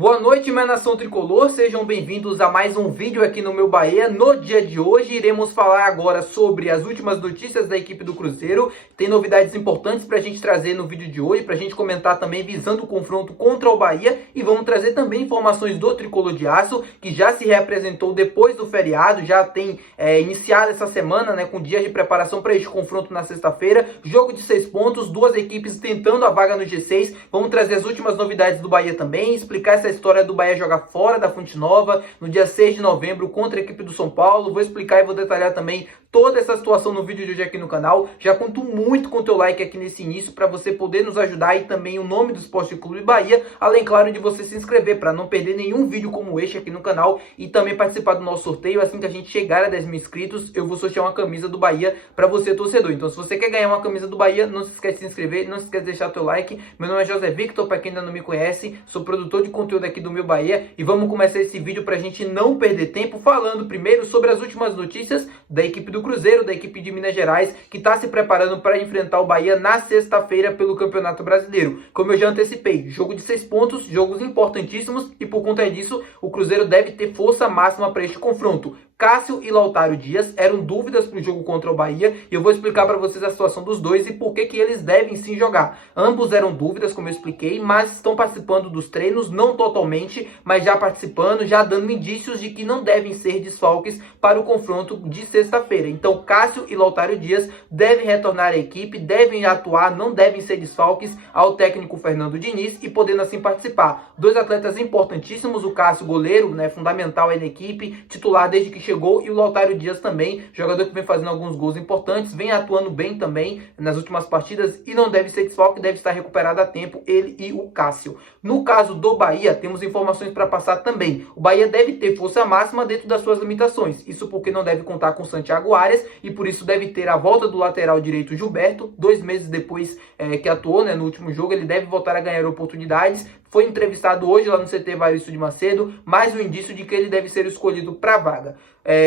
Boa noite, minha nação tricolor, sejam bem-vindos a mais um vídeo aqui no meu Bahia. No dia de hoje iremos falar agora sobre as últimas notícias da equipe do Cruzeiro. Tem novidades importantes para a gente trazer no vídeo de hoje, para a gente comentar também visando o confronto contra o Bahia. E vamos trazer também informações do Tricolor de Aço, que já se reapresentou depois do feriado, já tem iniciado essa semana, né, com dias de preparação para este confronto na sexta-feira. Jogo de 6 pontos, duas equipes tentando a vaga no G6. Vamos trazer as últimas novidades do Bahia também, explicar essa história do Bahia jogar fora da Fonte Nova no dia 6 de novembro contra a equipe do São Paulo. Vou explicar e vou detalhar também toda essa situação no vídeo de hoje aqui no canal. Já conto muito com o teu like aqui nesse início para você poder nos ajudar, e também o nome do Esporte Clube Bahia, além, claro, de você se inscrever para não perder nenhum vídeo como este aqui no canal e também participar do nosso sorteio. Assim que a gente chegar a 10 mil inscritos, eu vou sortear uma camisa do Bahia para você, torcedor. Então, se você quer ganhar uma camisa do Bahia, não se esquece de se inscrever, não se esquece de deixar teu like. Meu nome é José Victor, para quem ainda não me conhece, sou produtor de conteúdo aqui do meu Bahia, e vamos começar esse vídeo para a gente não perder tempo falando primeiro sobre as últimas notícias da equipe do Cruzeiro, da equipe de Minas Gerais, que está se preparando para enfrentar o Bahia na sexta-feira pelo Campeonato Brasileiro. Como eu já antecipei, jogo de 6 pontos, jogos importantíssimos, e por conta disso o Cruzeiro deve ter força máxima para este confronto. Cássio e Lautaro Dias eram dúvidas para o jogo contra o Bahia, e eu vou explicar para vocês a situação dos dois e por que eles devem sim jogar. Ambos eram dúvidas, como eu expliquei, mas estão participando dos treinos, não totalmente, mas já participando, já dando indícios de que não devem ser desfalques para o confronto de sexta-feira. Então, Cássio e Lautaro Dias devem retornar à equipe, devem atuar, não devem ser desfalques ao técnico Fernando Diniz, e podendo assim participar. Dois atletas importantíssimos, o Cássio, goleiro, né, fundamental aí na equipe, titular desde que chegou, e o Lautaro Dias também, jogador que vem fazendo alguns gols importantes, vem atuando bem também nas últimas partidas e não deve ser desfalque, deve estar recuperado a tempo, ele e o Cássio. No caso do Bahia, temos informações para passar também. O Bahia deve ter força máxima dentro das suas limitações, isso porque não deve contar com Santiago Arias, e por isso deve ter a volta do lateral direito Gilberto, 2 meses depois que atuou, né, no último jogo. Ele deve voltar a ganhar oportunidades. Foi entrevistado hoje lá no CT Varício de Macedo, mais um indício de que ele deve ser escolhido para a vaga.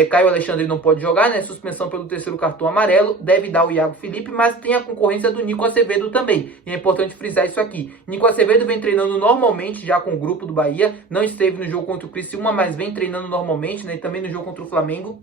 Caio Alexandre não pode jogar, né? Suspensão pelo 3º cartão amarelo, deve dar o Iago Felipe, mas tem a concorrência do Nico Acevedo também. E é importante frisar isso aqui. Nico Acevedo vem treinando normalmente já com o grupo do Bahia, não esteve no jogo contra o Criciúma, mas vem treinando normalmente, né? E também no jogo contra o Flamengo.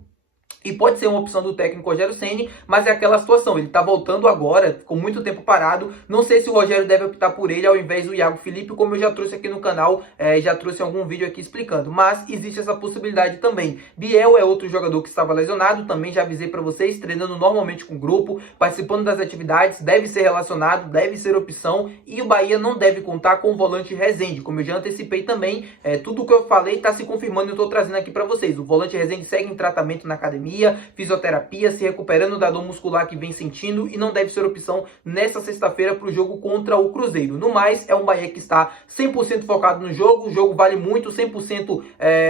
E pode ser uma opção do técnico Rogério Ceni, mas é aquela situação, ele tá voltando agora, ficou muito tempo parado. Não sei se o Rogério deve optar por ele ao invés do Iago Felipe, como eu já trouxe aqui no canal, já trouxe algum vídeo aqui explicando. Mas existe essa possibilidade também. Biel é outro jogador que estava lesionado, também já avisei para vocês, treinando normalmente com o grupo, participando das atividades, deve ser relacionado, deve ser opção. E o Bahia não deve contar com o volante Rezende, como eu já antecipei também. Tudo o que eu falei está se confirmando e eu estou trazendo aqui para vocês. O volante Rezende segue em tratamento na academia, fisioterapia, se recuperando da dor muscular que vem sentindo, e não deve ser opção nesta sexta-feira para o jogo contra o Cruzeiro. No mais, é um Bahia que está 100% focado no jogo. O jogo vale muito, 100%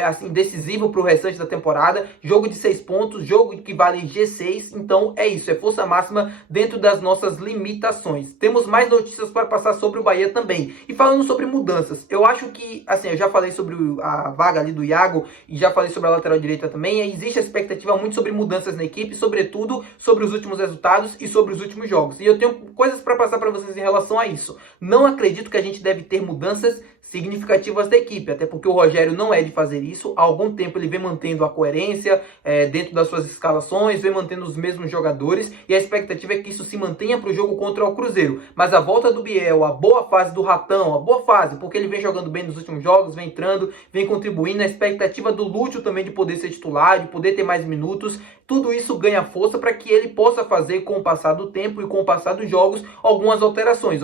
assim, decisivo para o restante da temporada. Jogo de 6 pontos, jogo que vale G6. Então é isso, é força máxima dentro das nossas limitações. Temos mais notícias para passar sobre o Bahia também. E falando sobre mudanças, eu acho que, assim, eu já falei sobre a vaga ali do Iago e já falei sobre a lateral direita também. Existe a expectativa muito sobre mudanças na equipe, sobretudo sobre os últimos resultados e sobre os últimos jogos. E eu tenho coisas para passar para vocês em relação a isso. Não acredito que a gente deve ter mudanças significativas da equipe, até porque o Rogério não é de fazer isso. Há algum tempo ele vem mantendo a coerência dentro das suas escalações, vem mantendo os mesmos jogadores, e a expectativa é que isso se mantenha para o jogo contra o Cruzeiro. Mas a volta do Biel, a boa fase do Ratão, a boa fase, porque ele vem jogando bem nos últimos jogos, vem entrando, vem contribuindo, a expectativa do Lúcio também de poder ser titular, de poder ter mais minutos, tudo isso ganha força para que ele possa fazer, com o passar do tempo e com o passar dos jogos, algumas alterações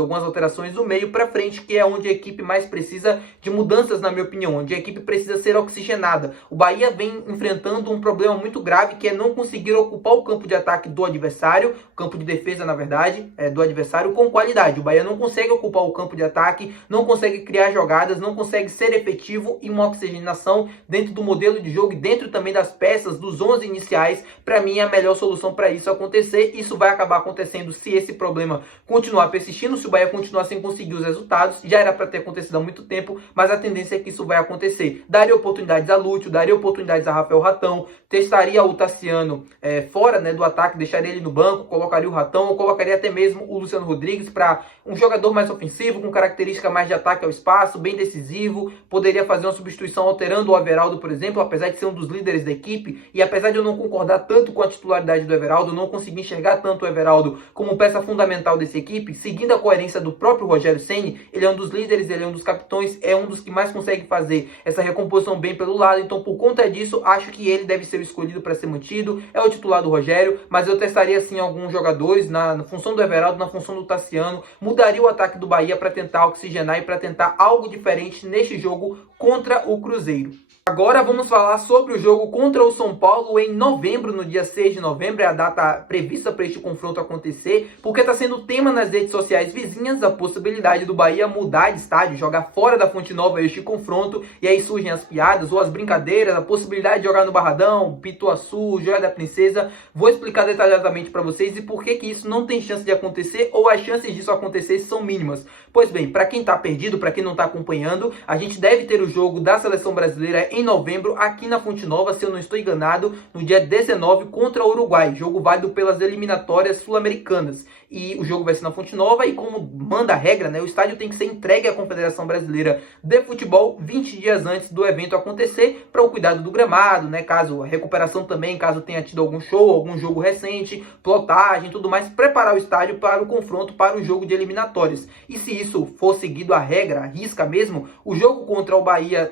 do meio para frente, que é onde a equipe mais precisa de mudanças, na minha opinião, onde a equipe precisa ser oxigenada. O Bahia vem enfrentando um problema muito grave, que é não conseguir ocupar o campo de ataque do adversário, o campo de defesa, na verdade, do adversário, com qualidade. O Bahia não consegue ocupar o campo de ataque, não consegue criar jogadas, não consegue ser efetivo em uma oxigenação dentro do modelo de jogo e dentro também das peças, dos 11 iniciais para mim é a melhor solução para isso acontecer. Isso vai acabar acontecendo se esse problema continuar persistindo, se o Bahia continuar sem conseguir os resultados. Já era para ter acontecido há muito tempo, mas a tendência é que isso vai acontecer. Daria oportunidades a Lúcio, daria oportunidades a Rafael Ratão, testaria o Tassiano fora, né, do ataque, deixaria ele no banco, colocaria o Ratão, ou colocaria até mesmo o Luciano Rodrigues para um jogador mais ofensivo, com característica mais de ataque ao espaço, bem decisivo. Poderia fazer uma substituição alterando o Everaldo, por exemplo, apesar de ser um dos líderes da equipe, e apesar de eu não concordar tanto com a titularidade do Everaldo, não conseguir enxergar tanto o Everaldo como peça fundamental dessa equipe, seguindo a coerência do próprio Rogério Ceni, ele é um dos líderes, ele é um dos capitões, é um dos que mais consegue fazer essa recomposição bem pelo lado. Então, por conta disso, acho que ele deve ser o escolhido para ser mantido, é o titular do Rogério, mas eu testaria sim alguns jogadores na função do Everaldo, na função do Tassiano, mudaria o ataque do Bahia para tentar oxigenar e para tentar algo diferente neste jogo contra o Cruzeiro. Agora vamos falar sobre o jogo contra o São Paulo em novembro, no dia 6 de novembro, é a data prevista para este confronto acontecer, porque está sendo tema nas redes sociais vizinhas a possibilidade do Bahia mudar de estádio, jogar fora da Fonte Nova este confronto, e aí surgem as piadas ou as brincadeiras, a possibilidade de jogar no Barradão, Pituaçu, Joia da Princesa. Vou explicar detalhadamente para vocês e por que isso não tem chance de acontecer, ou as chances disso acontecer são mínimas. Pois bem, para quem está perdido, para quem não está acompanhando, a gente deve ter o jogo da Seleção Brasileira em novembro, aqui na Fonte Nova, se eu não estou enganado, no dia 19 contra o Uruguai, jogo válido pelas eliminatórias sul-americanas. E o jogo vai ser na Fonte Nova, e como manda a regra, né, o estádio tem que ser entregue à Confederação Brasileira de Futebol 20 dias antes do evento acontecer, para o cuidado do gramado, né, caso a recuperação também, caso tenha tido algum show, algum jogo recente, plotagem, tudo mais, preparar o estádio para o confronto, para o jogo de eliminatórias. E se isso for seguido a regra, a risca mesmo, o jogo contra o Bahia,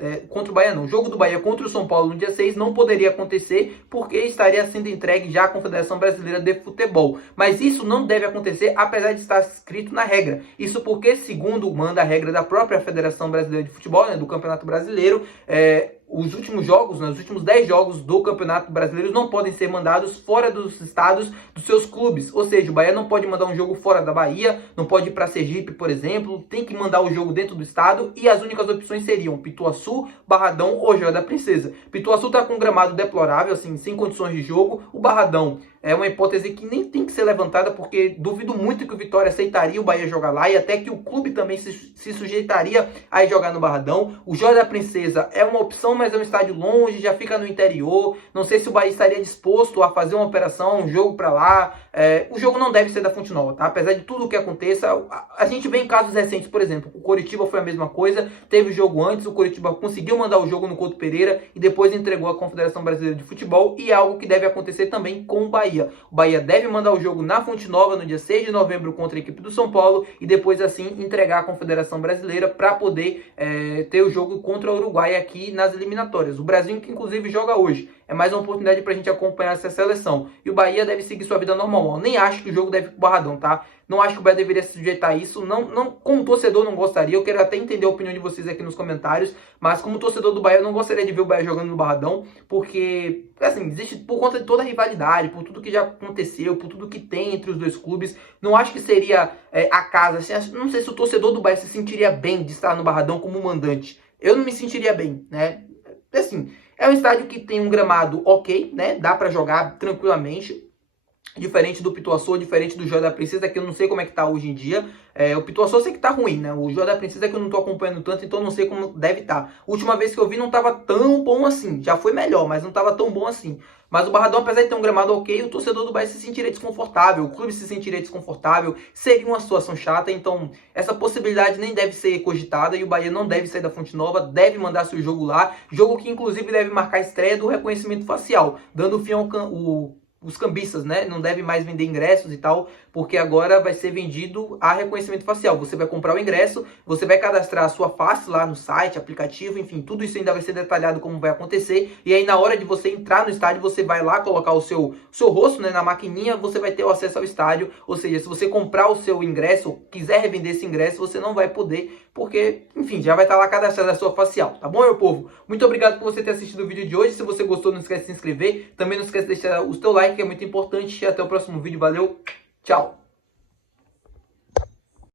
o jogo do Bahia contra o São Paulo no dia 6 não poderia acontecer, porque estaria sendo entregue já à Confederação Brasileira de Futebol. Mas isso não deve acontecer, apesar de estar escrito na regra. Isso porque, segundo manda a regra da própria Federação Brasileira de Futebol, né, do Campeonato Brasileiro, os últimos jogos, os últimos 10 jogos do Campeonato Brasileiro não podem ser mandados fora dos estados dos seus clubes. Ou seja, o Bahia não pode mandar um jogo fora da Bahia, não pode ir para Sergipe, por exemplo, tem que mandar o jogo dentro do estado, e as únicas opções seriam Pituaçu, Barradão ou Joia da Princesa. Pituaçu está com um gramado deplorável, assim, sem condições de jogo. O Barradão é uma hipótese que nem tem que ser levantada, porque duvido muito que o Vitória aceitaria o Bahia jogar lá, e até que o clube também se sujeitaria a ir jogar no Barradão. O Joia da Princesa é uma opção, mas é um estádio longe, já fica no interior. Não sei se o Bahia estaria disposto a fazer uma operação, um jogo para lá. O jogo não deve ser da Fonte Nova, tá? Apesar de tudo o que aconteça, a gente vê em casos recentes, por exemplo, o Coritiba foi a mesma coisa, teve o jogo antes, o Coritiba conseguiu mandar o jogo no Couto Pereira e depois entregou à Confederação Brasileira de Futebol, e é algo que deve acontecer também com o Bahia. O Bahia deve mandar o jogo na Fonte Nova no dia 6 de novembro contra a equipe do São Paulo, e depois assim entregar à Confederação Brasileira para poder ter o jogo contra o Uruguai aqui nas eliminatórias. O Brasil, que inclusive joga hoje, é mais uma oportunidade para a gente acompanhar essa seleção. E o Bahia deve seguir sua vida normal. Eu nem acho que o jogo deve ir pro Barradão, tá? Não acho que o Bahia deveria se sujeitar a isso. Não, como torcedor, não gostaria. Eu quero até entender a opinião de vocês aqui nos comentários. Mas como torcedor do Bahia, eu não gostaria de ver o Bahia jogando no Barradão. Porque, assim, existe por conta de toda a rivalidade, por tudo que já aconteceu, por tudo que tem entre os dois clubes. Não acho que seria a casa. Assim, não sei se o torcedor do Bahia se sentiria bem de estar no Barradão como mandante. Eu não me sentiria bem, né? Assim, é um estádio que tem um gramado ok, né? Dá para jogar tranquilamente. Diferente do Pituaçu, diferente do Joia da Princesa, que eu não sei como é que tá hoje em dia. O Pituaçu eu sei que tá ruim, né? O Joia da Princesa é que eu não tô acompanhando tanto, então não sei como deve estar. Última vez que eu vi não tava tão bom assim. Já foi melhor, mas não tava tão bom assim. Mas o Barradão, apesar de ter um gramado ok, o torcedor do Bahia se sentiria desconfortável, o clube se sentiria desconfortável, seria uma situação chata. Então essa possibilidade nem deve ser cogitada, e o Bahia não deve sair da Fonte Nova, deve mandar seu jogo lá. Jogo que inclusive deve marcar a estreia do reconhecimento facial, dando fim ao os cambistas, né, não devem mais vender ingressos e tal, porque agora vai ser vendido a reconhecimento facial. Você vai comprar o ingresso, você vai cadastrar a sua face lá no site, aplicativo, enfim, tudo isso ainda vai ser detalhado como vai acontecer. E aí na hora de você entrar no estádio, você vai lá colocar o seu rosto, né, na maquininha, você vai ter o acesso ao estádio. Ou seja, se você comprar o seu ingresso, quiser revender esse ingresso, você não vai poder, porque, enfim, já vai estar lá cadastrada a sua facial, tá bom, meu povo? Muito obrigado por você ter assistido o vídeo de hoje. Se você gostou, não esquece de se inscrever. Também não esquece de deixar o seu like, que é muito importante. E até o próximo vídeo. Valeu, tchau!